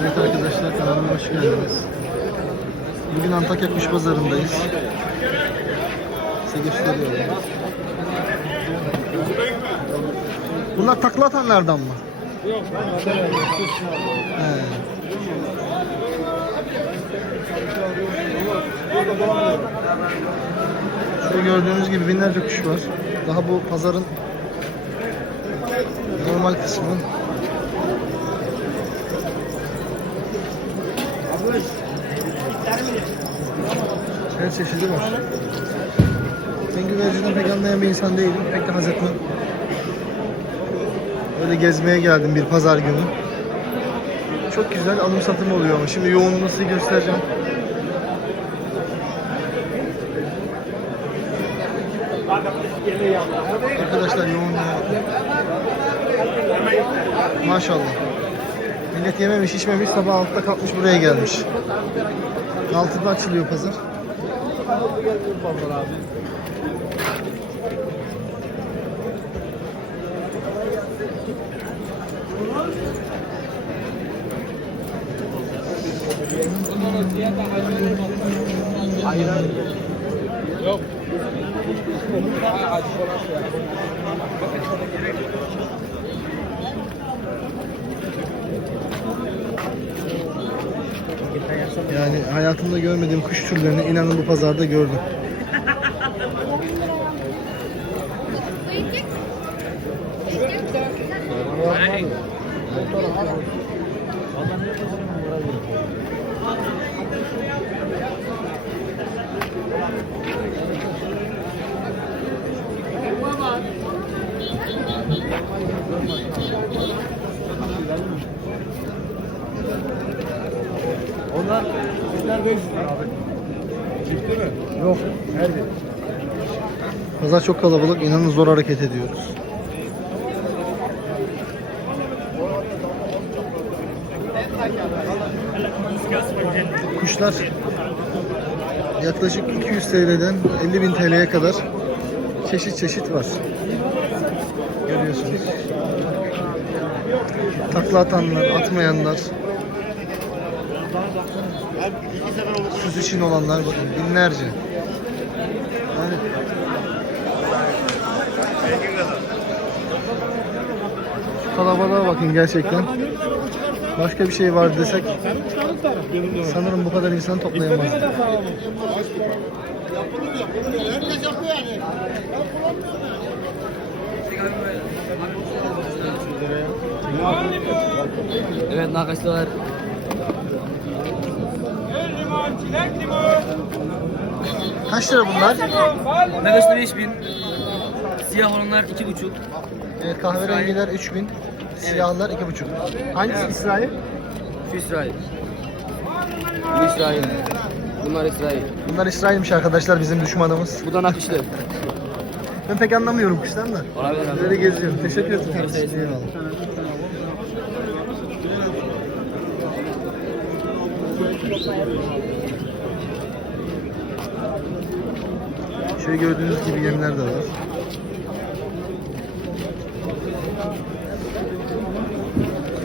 Evet arkadaşlar kanalıma hoş geldiniz. Bugün Antakya Kuş Pazarı'ndayız. Size gösteriyorum. Bunlar takla atanlardan mı? He. Şurada gördüğünüz gibi binlerce kuş var. Daha bu pazarın normal kısmı. Çeşidi var. Ben güvercinen pek anlayan bir insan değilim. Pek de haz etmem. Öyle gezmeye geldim bir pazar günü. Çok güzel alım satım oluyor ama şimdi yoğunluğunu size göstereceğim. Arkadaşlar yoğun ya. Maşallah. Millet yememiş içmemiş sabah 6'da kalkmış buraya gelmiş. 6'da açılıyor pazar hızlı gelmiyor balıklar abi. Hayır. Yok. Hayır. Yani hayatımda görmediğim kuş türlerini inanın bu pazarda gördüm. Onlar bizler 500 lira abi. Çifti mi? Yok. Her biri. Pazar çok kalabalık. inanın zor hareket ediyoruz. Kuşlar yaklaşık 200 TL'den 50 bin TL'ye kadar çeşit çeşit var. Görüyorsunuz. Takla atanlar, atmayanlar. Süs için olanlar bakın binlerce. Yani kalabalığa bakın gerçekten. Başka bir şey var desek sanırım bu kadar insan toplayamaz. Evet nakışlar. Kaç lira bunlar? Nakışlar 5000. Siyah olanlar 2,5. Evet kahverengiler 3000, siyahlar 2,5. Hangisi İsrail? Şu İsrail. Bu İsrail. Bunlar İsrail. Bunlar İsrail'miş arkadaşlar bizim düşmanımız. Bu da nakışlı. Ben pek anlamıyorum kuştan da. Olabilir abi. Böyle geziyorum. Teşekkür ederim. Eyvallah. Şöyle gördüğünüz gibi yemler de var.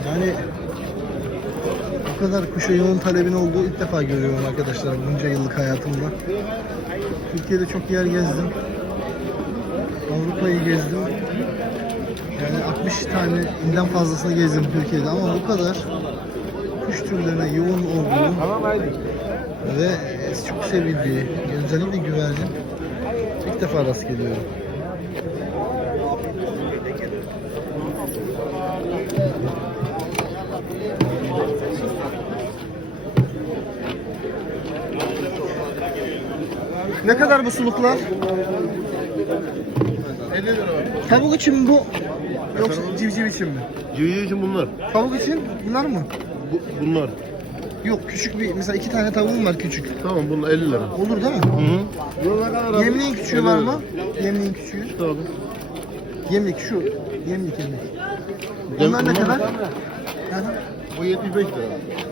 Yani bu kadar kuşa yoğun talebin olduğu ilk defa görüyorum arkadaşlar bunca yıllık hayatımda. Türkiye'de çok yer gezdim. Avrupa'yı gezdim. Yani 60 tane inden fazlasını gezdim Türkiye'de ama bu kadar kuş türlerine yoğun olduğu ve çok sevildiği, özellikle güvercin ilk defa rast geliyorum. Ne kadar bu suluklar? 50 lira. Tavuk için bu? Yoksa civciv için mi? Civciv için bunlar. Tavuk için bunlar mı? Bu, bunlar. Yok küçük bir mesela iki tane tavuğum var küçük. Tamam bunlar 50 lira. Olur değil mi? Hı hı. Yemliğin küçüğü var mı? Yemliğin küçüğü. Tabii. Yemlik şu. Yemlik yemlik. Yem- Onlar ne bunlar- kadar? Aha, Bu 75 lira.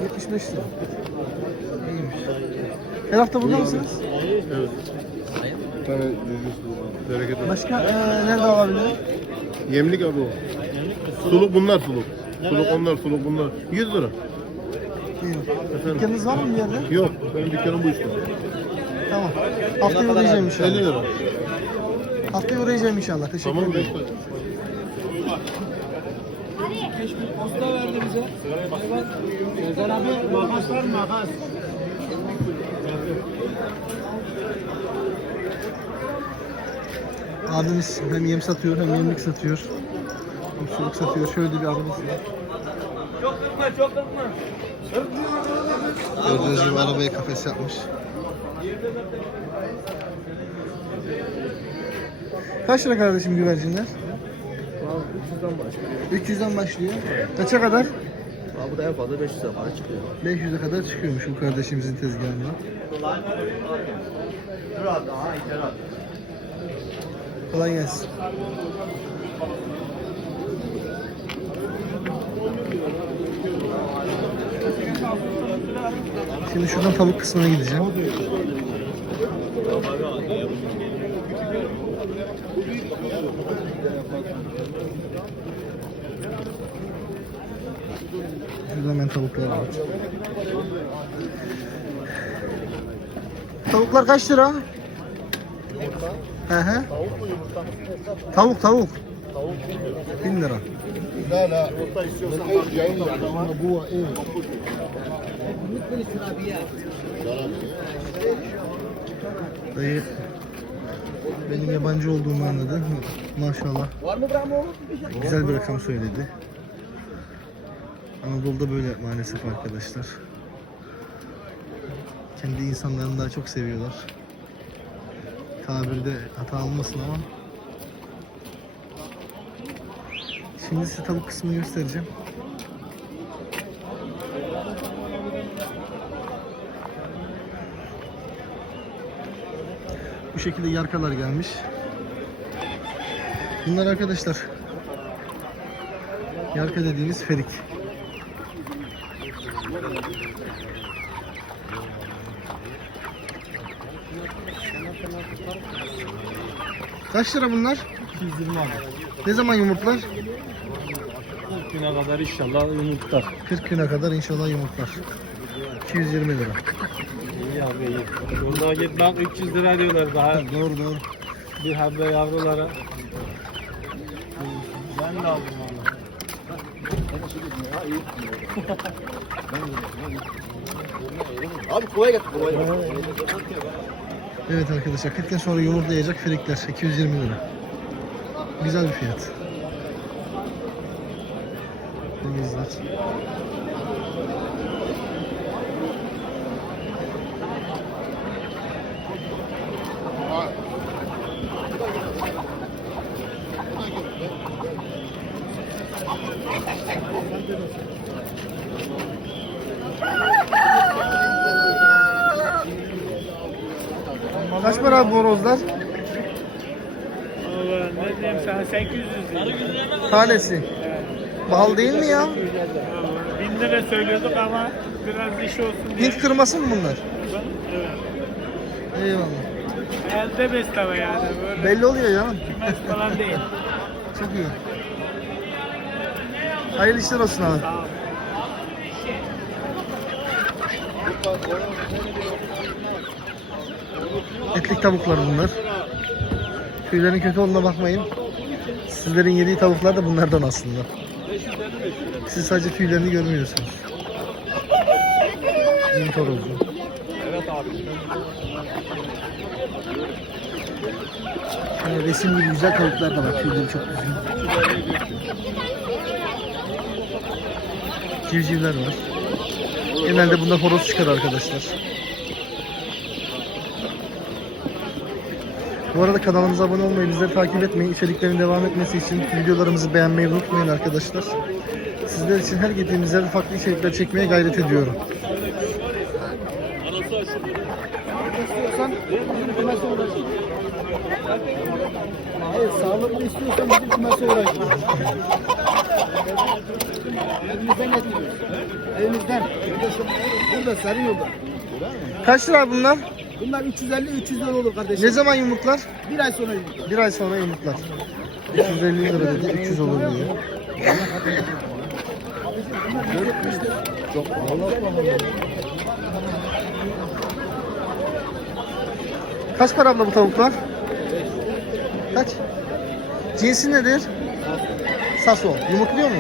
75 lira. İyiymiş. Her hafta burada mısınız? Evet. Bir tane Bereket olsun. Başka eee, nerede alabilirim? Yemlik abi o. Suluk bunlar suluk. Suluk onlar suluk bunlar. 100 lira. Dükkanınız var mı bir yerde? Yok, benim dükkanım bu işte. Tamam. Haftaya uğrayacağım 50 inşallah. lira. Haftaya uğrayacağım inşallah. Teşekkür Tamam, ederim. beş Posta verdi bize. Özel abi makas var mı makas? Abimiz hem yem satıyor hem yemlik satıyor. Suluk satıyor. Şöyle bir abimiz var. Gördüğünüz gibi arabaya kafes yapmış. Kaç lira kardeşim güvercinler? 300'den başlıyor. Kaça kadar? Abi bu da en fazla 500 lira para çıkıyor. 500'e kadar çıkıyormuş bu kardeşimizin tezgahında. Kolay gelsin. Şimdi şuradan tavuk kısmına gideceğim. Şurada hemen tavuklar var. Tavuklar kaç lira? Hı hı. Tavuk tavuk. Bin lira. Var iyi. Dayı benim yabancı olduğumu anladı. Maşallah. Var mı Bravo? Güzel bir rakam söyledi. Anadolu'da böyle maalesef arkadaşlar. Kendi insanlarını daha çok seviyorlar. Tabirde hata olmasın ama. Şimdi size tavuk kısmını göstereceğim. Bu şekilde yarkalar gelmiş. Bunlar arkadaşlar Yarka dediğimiz ferik. Kaç lira bunlar? 220 abi. Ne zaman yumurtlar? 40 güne kadar inşallah yumurtlar. 40 güne kadar inşallah yumurtlar. 220 lira. İyi abi iyi. Bunda git bak 300 lira diyorlar daha Doğru doğru. bir habbe yavrulara. Ben de aldım valla. Abi kolay gelsin. Kolay Evet arkadaşlar 40 gün sonra yumurtlayacak frikler 220 lira. Güzel bir fiyat. Denizler. Kaç para bu horozlar? ne diyeyim sana 800 lira. Tanesi. Pahalı değil mi ya? 1000 lira söylüyorduk ama biraz iş olsun diye. Hint kırması mı bunlar? Evet. Eyvallah. Elde besleme yani böyle Belli oluyor ya. kümes falan değil. Çok iyi. Hayırlı işler olsun abi. Ol. Etlik tavuklar bunlar. Tüylerin kötü olduğuna bakmayın. Sizlerin yediği tavuklar da bunlardan aslında. Siz sadece tüylerini görmüyorsunuz. Hint horozu. Evet abi. Yani resim gibi güzel tavuklar da var. Tüyleri çok güzel. Civcivler var. Genelde bunda horoz çıkar arkadaşlar. Bu arada kanalımıza abone olmayı, bizleri takip etmeyi, içeriklerin devam etmesi için videolarımızı beğenmeyi unutmayın arkadaşlar. Sizler için her gittiğimiz yerde farklı içerikler çekmeye gayret ediyorum. Hayır sağlıklı istiyorsan bizim kümese uğraşma. Evimizden getiriyoruz. Evimizden. Burada sarı yolda. Kaç lira bunlar? Bunlar 350-300 lira olur kardeşim. Ne zaman yumurtlar? Bir ay sonra yumurtlar. Bir ay sonra yumurtlar. 350 lira dedi, 300 olur diyor. Çok Kaç para abla bu tavuklar? Kaç? Cinsi nedir? Saso. Yumurtluyor mu?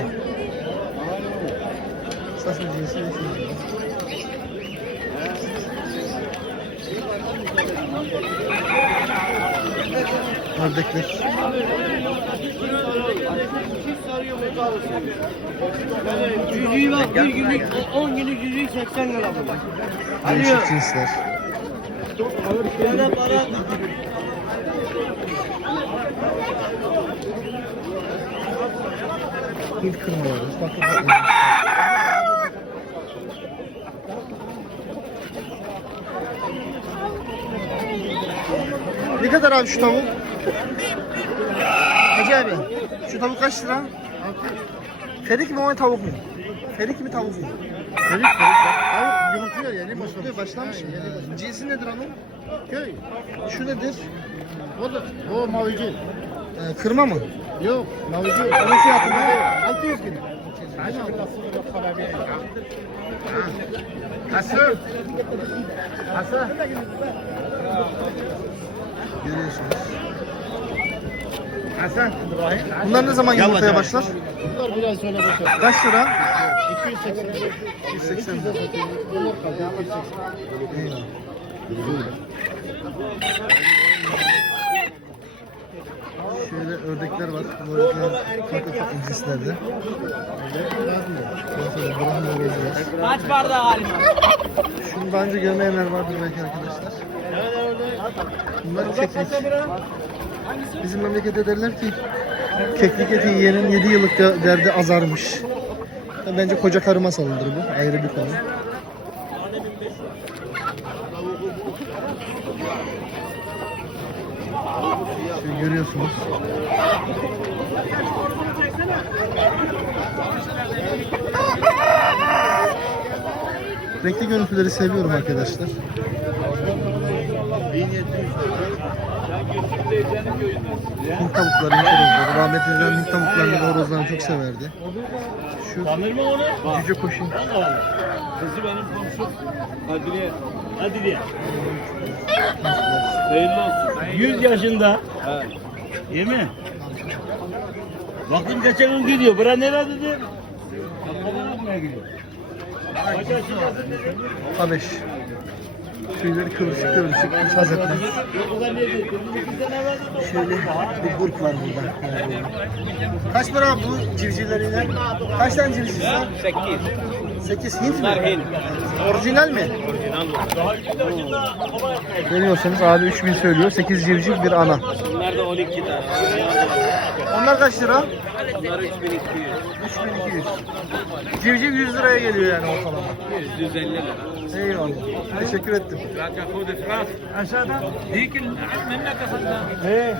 Saso cinsi ne şimdi? Ördekler. Cücüğü bak bir günlük 10 günlük cücüğü 80 lira bu. Değişik cinsler. Para para. Hint kırmaları. Farklı farklı. Ne kadar abi şu tavuk? Hacı abi, şu tavuk kaç lira? Ferik mi o tavuk mu? Ferik mi tavuk mu? Ferik ferik. Tavuk yumurtluyor yani. Başlamış mı? Ha, yeni Ha, Cinsi nedir onun? Köy. Şu nedir? O da. O mavici. Ee, kırma mı? Yok. Mavici. Onun fiyatı ne? 600 gün. Hasan. Hasan. Görüyorsunuz. Hasan. Bunlar ne zaman yumurtaya başlar? Bunlar biraz sonra başlar. Kaç lira? 280. 280 lira. Bunlar kaldı. 280. Eyvallah. Şöyle ördekler var. Bu ördekler farklı farklı cinslerde. Kaç bardak halim? Şunu daha önce görmeyenler vardır belki arkadaşlar. Bunlar keklik. Bizim memlekette derler ki keklik eti yiyenin 7 yıllık derdi azarmış. Bence koca karıma salındır bu. Ayrı bir konu. Şöyle görüyorsunuz. Renkli görüntüleri seviyorum arkadaşlar. Hint tavukları, Hint horozları. Rahmetli dedem Hint tavuklarını ve horozlarını çok severdi. Şu Tanır mı onu? cüce koşun. Kızı benim komşum. Adiliye. Adiliye. Hayırlı olsun. 100 yaşında. Evet. Değil mi? Bakın geçen gün gidiyor. Bura nerede dedi? Kapıdan atmaya gidiyor. Kaç yaşında? Habeş. Tüyleri kıvırcık kıvırcık, var dedi? Şöyle bir burk var burada. Kaç para bu civcivleriyle? Kaç tane civciv var? 8. 8 Hint mi? Hint. Orijinal mi? 100 baba yapmaya Görüyorsanız abi 3000 söylüyor. 8 civciv bir ana. Bunlar da 12 tane. Onlar kaç lira? Bunlar 3200. 3200. Civciv 100 liraya geliyor yani ortalama. 150 lira. Eyvallah. Teşekkür ettim. Aşağıda. Değil ki memleketinde. He.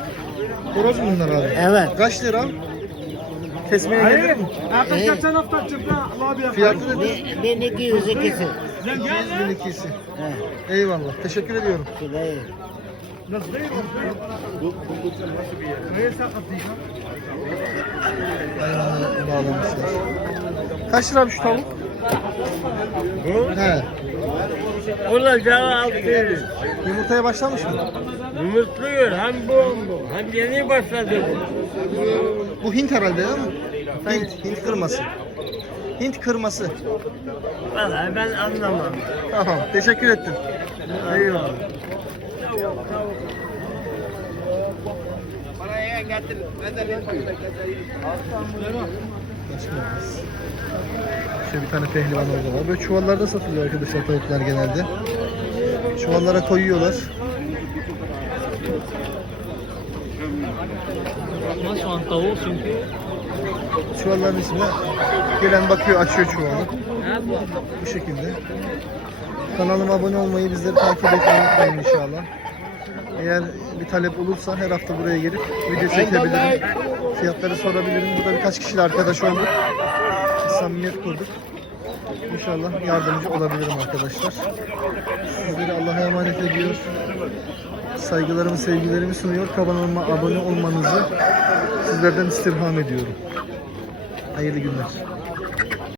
Horoz mu bunlar abi? Evet. Kaç lira? Kesmeye gelir mi? Geçen hafta çıktı abi. Fiyatı nedir? Ben 200 ikisi. 200 bin ikisi. Eyvallah. Teşekkür ediyorum. Hayvanı bağlamışlar. Kaç lira abi şu tavuk? He. Olacağı 600. Yumurtaya başlamış mı? Yumurtluyor. Hem bu hem bu. Hem yeni başladı bu. Bu Hint herhalde değil mi? Hint, Hint kırması. Hint kırması. Vallahi ben anlamam. Tamam, teşekkür ettim. Eyvallah. Şöyle bir tane pehlivan orada var. Böyle çuvallarda satılıyor arkadaşlar tavuklar genelde. Çuvallara koyuyorlar. Şu an tavuk çünkü. Çuvalların ismine gelen bakıyor açıyor çuvalı. Bu şekilde. Kanalıma abone olmayı, bizleri takip etmeyi unutmayın inşallah. Eğer bir talep olursa her hafta buraya gelip video çekebilirim. Fiyatları sorabilirim. Burada birkaç kişiyle arkadaş olduk. Samimiyet kurduk. İnşallah yardımcı olabilirim arkadaşlar. Sizleri Allah'a emanet ediyor. Saygılarımı, sevgilerimi sunuyor. Kanalıma abone olmanızı sizlerden istirham ediyorum. Hayırlı günler.